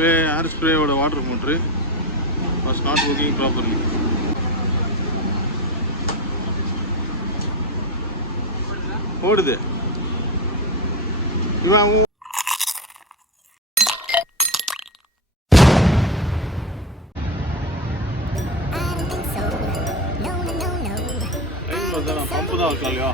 ஏர் ஸ்ப்ரேயோட water motor was not working properly. ஓடுது இவன் பம்பு தான் இருக்கா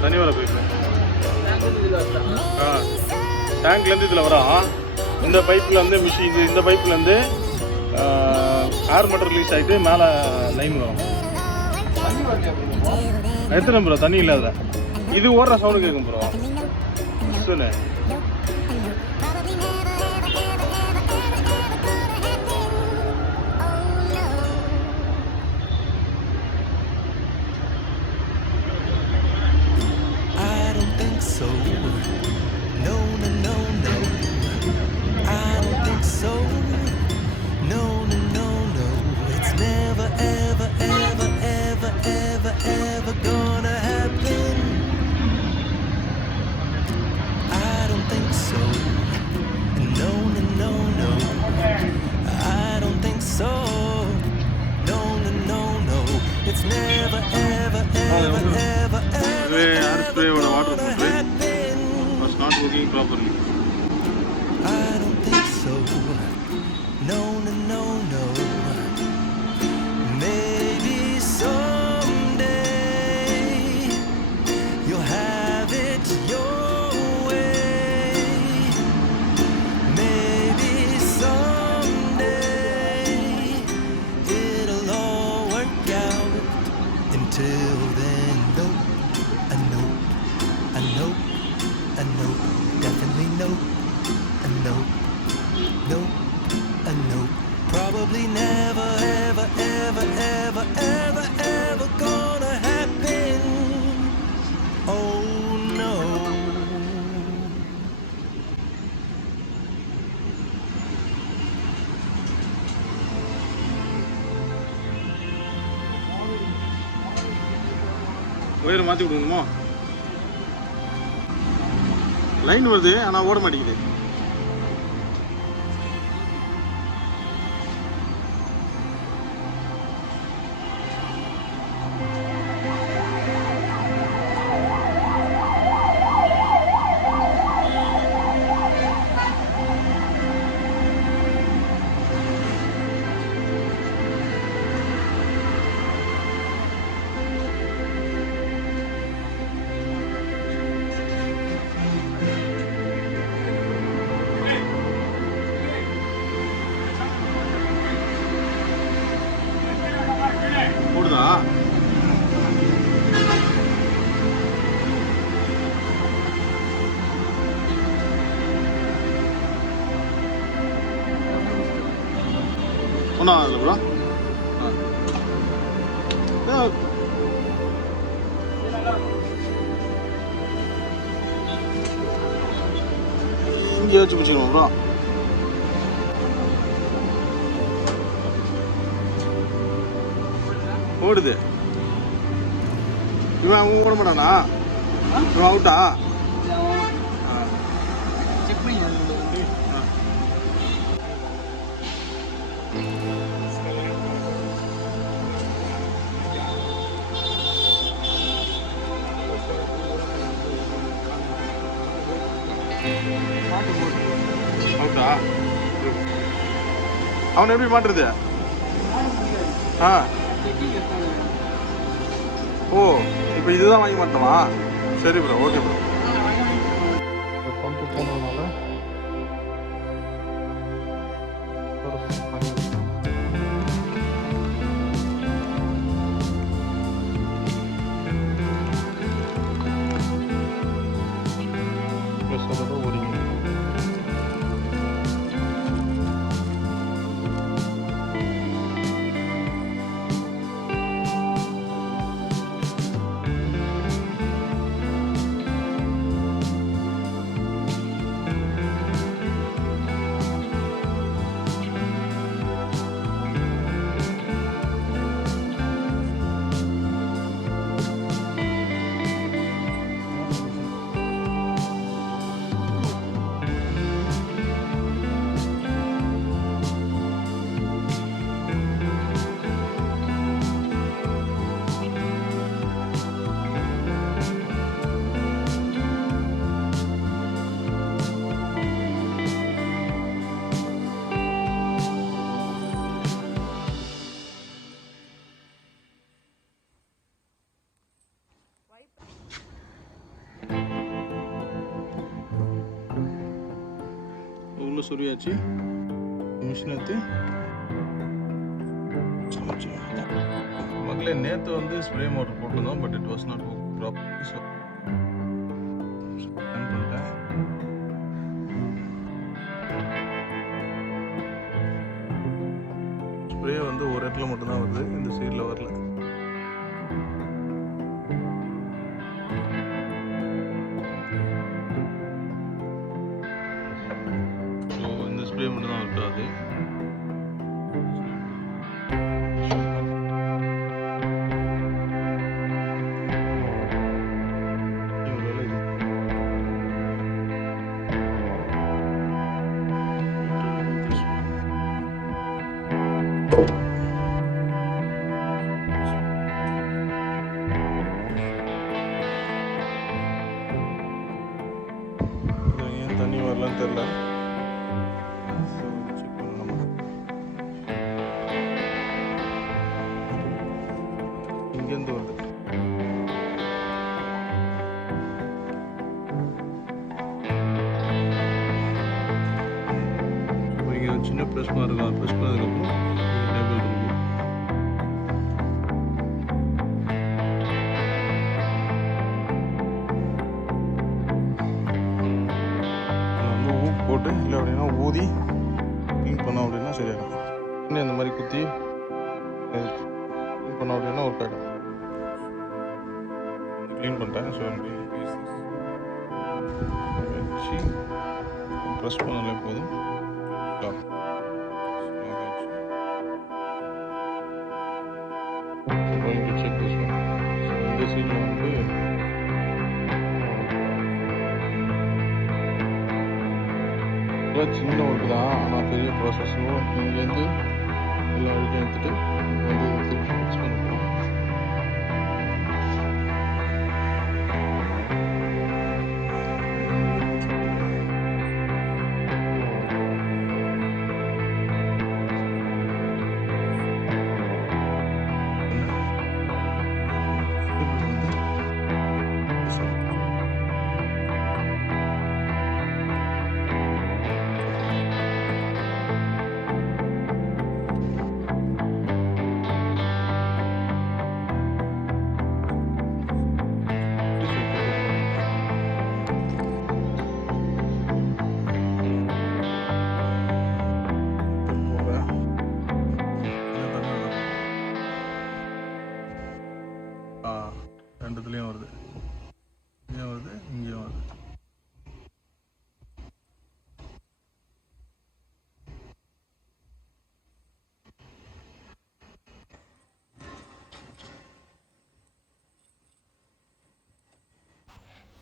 தண்ணி வர போயிட்டு டேங்க்லேருந்து இதில் வரும். இந்த பைப்பில் வந்து மிஷின், இந்த பைப்லேருந்து ஏர் மோட்டர் ரிலீஸ் ஆகிட்டு மேலே லைன் வரும். எத்தனை ப்ரோ தண்ணி இல்லாத இது ஓடுற சவுண்டு கேட்கும் ப்ரோ. சொல்லு so. No, no, no, no. I don't think so. No, no, no, no. It's never, ever, ever, ever, ever, ever gonna happen. I don't think so. No, no, no, no. I don't think so. No, no, no, no. It's never, ever, ever, ever, ever, ever gonna happen. Not working properly. I don't think so. No, no, no, no. Maybe someday you'll have it your way. Maybe someday it'll all work out. Until then, nope, a nope, a nope. A nope, definitely nope. A nope, nope, a nope. Probably never, ever, ever, ever, ever, ever gonna happen. Oh no. Wire மாற்றி விடுங்கம்மா. Line வருது ஆனால் ஓட மாட்டேங்குது. ஓடுதா? ஒன்றா அதில் bro இங்கே வச்சு பிடிச்சிக்கணும் ப்ரோ. ஓடுது இவன் ஓட மாட்டானா? இவன் அவுட்டா? செக் பண்ணி அவுட்டா? அவனை எப்படி மாட்டுறது? ஓ இப்போ இதுதான் வாங்கி மாட்டோமா? சரி ப்ரோ, ஓகே ப்ரோ. பம்பு போனதுனால ஃபுல்லாக சொருவியாச்சு. மிஷின் எடுத்து மக்களே நேற்று வந்து ஸ்ப்ரே மோட்டர் போட்டிருந்தோம். But it was not drop. So on பண்ணிட்டேன். ஸ்ப்ரே வந்து ஒரு இடத்துல மட்டும்தான் வருது, இந்த சைடில் வரல. ஸோ இந்த ஸ்ப்ரே மட்டும் தான் இருக்காது. ஏன் தண்ணி வரலன்னு தெரியல. செக் பண்ணணும். இங்கேருந்து வருது. இங்கே ஒரு சின்ன ப்ரெஸ் மாதிரி இருக்கும். ப்ரெஸ் பண்ணதுக்கப்புறம் டேபிள் இருக்கும். போட்டு இல்லை அப்படின்னா ஊதி க்ளீன் பண்ணோம் அப்படின்னா சரியாகும். இன்னும் இந்த மாதிரி குத்தி க்ளீன் பண்ணோம் அப்படின்னா ஒர்க் ஆகிடும். க்ளீன் பண்ணிட்டேன். ஸோ வச்சு ப்ரெஸ் பண்ணாலே போதும். செக் ப்ரெஸ் பண்ணும். இந்த சைடில் வந்து சின்ன ஒர்க்கு தான், ஆனால் பெரிய ப்ராசஸும். இங்கேருந்து எல்லா வரைக்கும் எடுத்துகிட்டு வந்து திருப்பி ஃபிக்ஸ் பண்ண போகிறோம். ரெண்டுத்துலேயும் வருது. இங்கேயும் வருது, இங்கேயும் வருது.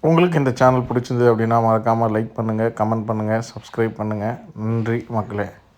உங்களுக்கு இந்த சேனல் பிடிச்சிருந்தது அப்படின்னா மறக்காமல் லைக் பண்ணுங்கள், கமெண்ட் பண்ணுங்கள், சப்ஸ்கிரைப் பண்ணுங்கள். நன்றி மக்களே.